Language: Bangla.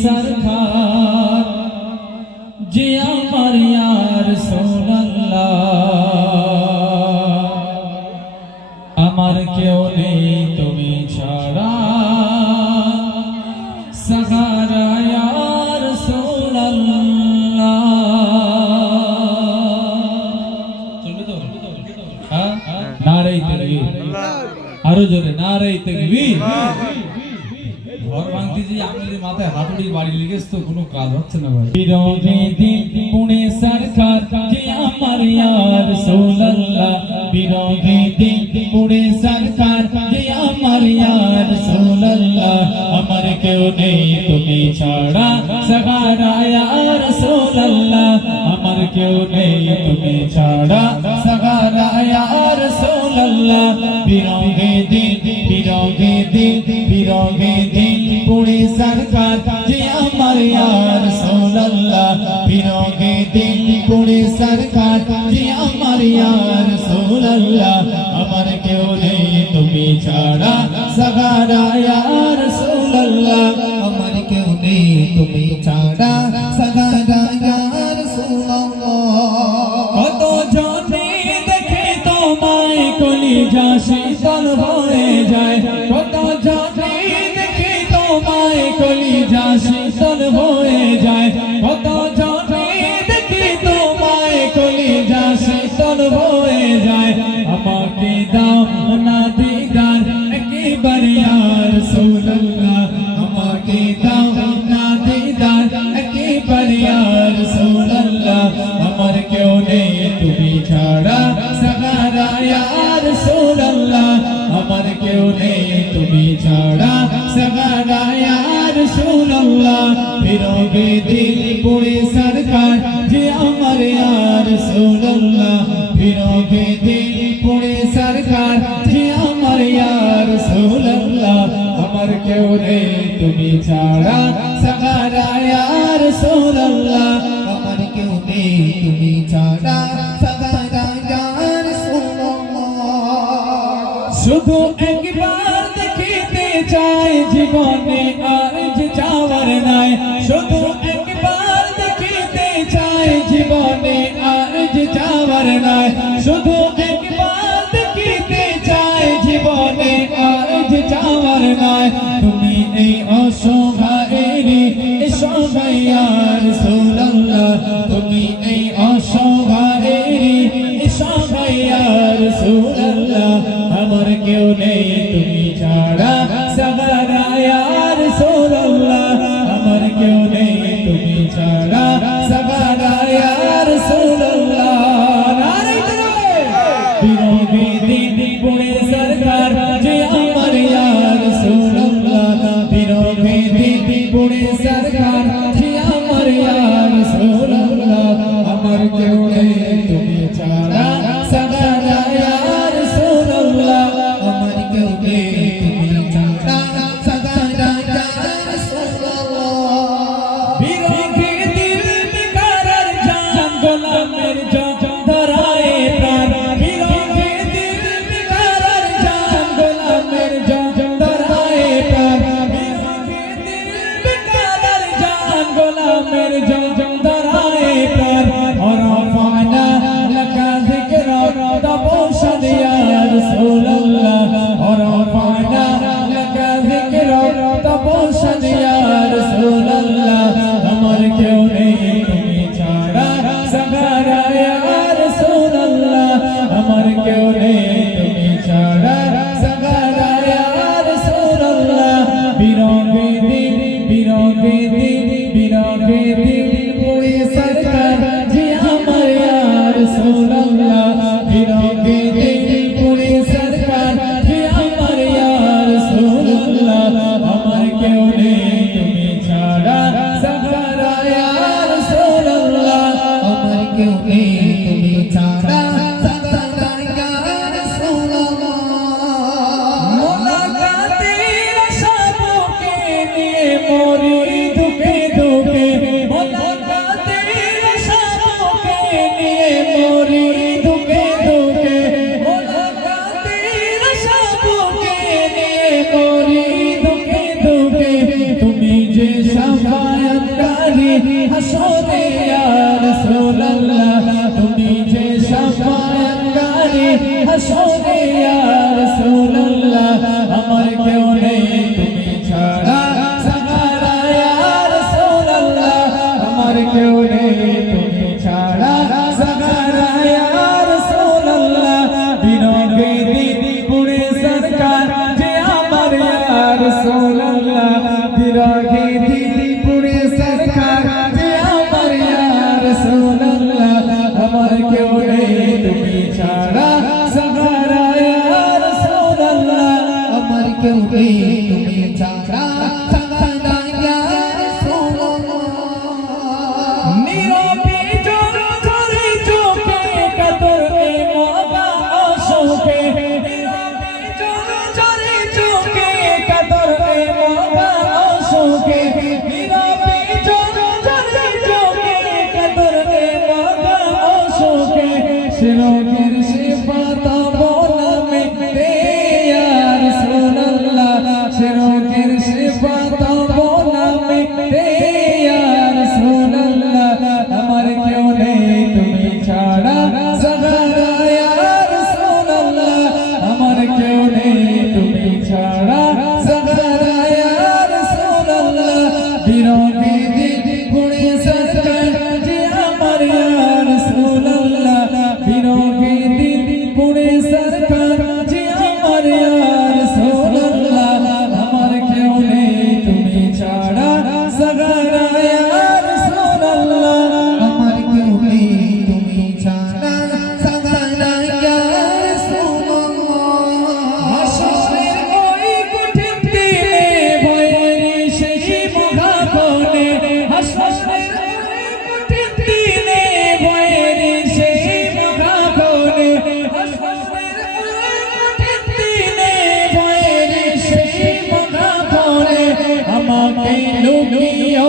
सरकार जे আমার ইয়া রাসূলুল্লাহ আমার কেউ নেই তুমি ছাড়া সাহারা ইয়া রাসূলুল্লাহ চলবে তো হ্যাঁ নারে তাকবীর আরো জোরে নারে তাকবীর ঘর ভাঙতে যে আমাদের মাথায় হাতুড়ি বাড়ি লেগেছে তো কোনো কাজ হচ্ছে না ভাই বিরোধী দিন পুনে সরকার যে আমার ইয়া রাসূলুল্লাহ বিরোধী দিন পুনে সরকার যে আমার ইয়া রাসূলুল্লাহ আমার কেউ নেই তুমি ছাড়া সাহারা ইয়া রাসূলুল্লাহ আমার কেউ নেই তুমি ছাড়া সাহারা ইয়া রাসূলুল্লাহ বিরোধী দিন পুনে সরকার যে আমার ইয়া রাসূলুল্লাহ বিরোধী দিন পুনে সরকার যে আমার ইয়া রাসূলুল্লাহ আমার কেউ নেই তুমি ছাড়া সাহারা ইয়া রাসূলুল্লাহ আমার কেউ নেই তুমি ছাড়া সাহারা ইয়া রাসূলুল্লাহ কত জনে দেখে তোমায় কলিজা শীতল হয়ে যায় কত জনে দেখে তোমায় কলিজা শীতল হয়ে যায় কত জনে দেখে তোমায় কলিজা শীতল হয়ে যায় আমাকে দাও না দিদার একবার ইয়া রাসূলুল্লাহ আমাকে দাও না দিদার একবার ইয়া রাসূলুল্লাহ আমার কেউ নেই তুমি ছাড়া সাহারা ইয়া রাসূলুল্লাহ আমার কেউ নেই তুমি ছাড়া সাহারা ইয়া রাসূলুল্লাহ বিরোধী দিল পুরে সরকার যে আমার ইয়া রাসূলুল্লাহ বিরোধী দিল পুরে সরকার যে আমার ইয়া রাসূলুল্লাহ আমার কেউ নেই তুমি ছাড়া সাহারা ইয়া রাসূলুল্লাহ আমার কেউ নেই তুমি ছাড়া সাহারা ইয়া রাসূলুল্লাহ শুধু একবার দেখিতে চাই জীবনে আর যে যাওয়ার নাই শুধু একবার দেখিতে চাই জীবনে আর যে যাওয়ার নাই শুধু একবার দেখিতে চাই জীবনে আর যে যাওয়ার নাই তুমি এই অসহায়েরই সহায় ইয়া রাসূলুল্লাহ তুমি এই অসহায়েরই সহায় ইয়া রাসূলুল্লাহ আমার কেউ নেই তুমি ছাড়া সাহারা ইয়া রাসূলুল্লাহ আমার কেউ নেই তুমি ছাড়া সাহারা ইয়া রাসূলুল্লাহ নারে তাকবীর বিরোধী দিন পুনে সরকার যে আমার ইয়া রাসূলুল্লাহ বিরোধী দিন পুনে সরকার যে আমার ইয়া রাসূলুল্লাহ আমার কেউ নেই তুমি ছাড়া সাহারা ইয়া রাসূলুল্লাহ আমার কেউ নেই তুমি ছাড়া সাহারা ইয়া রাসূলুল্লাহ বিরোধী দিল বেকারার জান গোলামের জান ধরায়ে প্রাণ বিরোধী দিল বেকারার জান গোলামের জান ধরায়ে প্রাণ বিরোধী দিল বেকারার জান গোলামের জান ধরায়ে প্রাণ অরফানা লাকা যিকরা তাবশান ইয়া রাসূলুল্লাহ অরফানা লাকা যিকরা তাবশান ইয়া রাসূলুল্লাহ আমার কেউ নেই তুমি ছাড়া সাহারা ইয়া রাসূলুল্লাহ আমার কেউ নেই তুমি ছাড়া সাহারা ইয়া রাসূলুল্লাহ বিরোধী দিন পুরে সরকার যে আমার ইয়া রাসূলুল্লাহ বিরোধী দিন পুরে সরকার যে আমার ইয়া রাসূলুল্লাহ আমার কেউ নেই আমাকে লুকিও